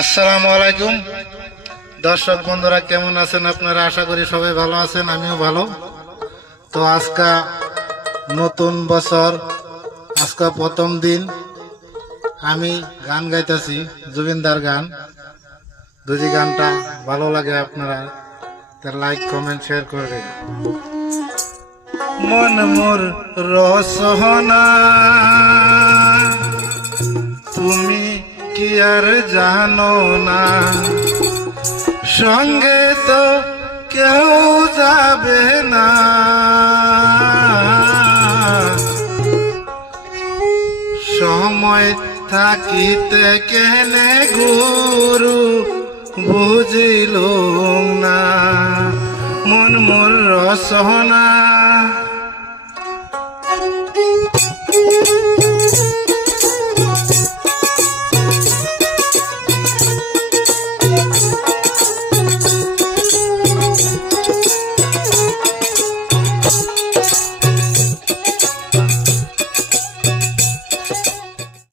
আসসালামু আলাইকুম দর্শক বন্ধুরা, কেমন আছেন আপনারা? আশা করি সবাই ভালো আছেন, আমিও ভালো। তো আজকে নতুন বছর, আজকে প্রথম দিন আমি গান গাইতেছি, জুবিনদার গান। যদি গানটা ভালো লাগে আপনারা লাইক কমেন্ট শেয়ার করে। মন মোর রসহনা তুমি কি আর জানো না, সঙ্গে তো কেউ যাবে না। সময় থাকিতে কেনে গুরু বুঝিল না, মন মোর রসনা।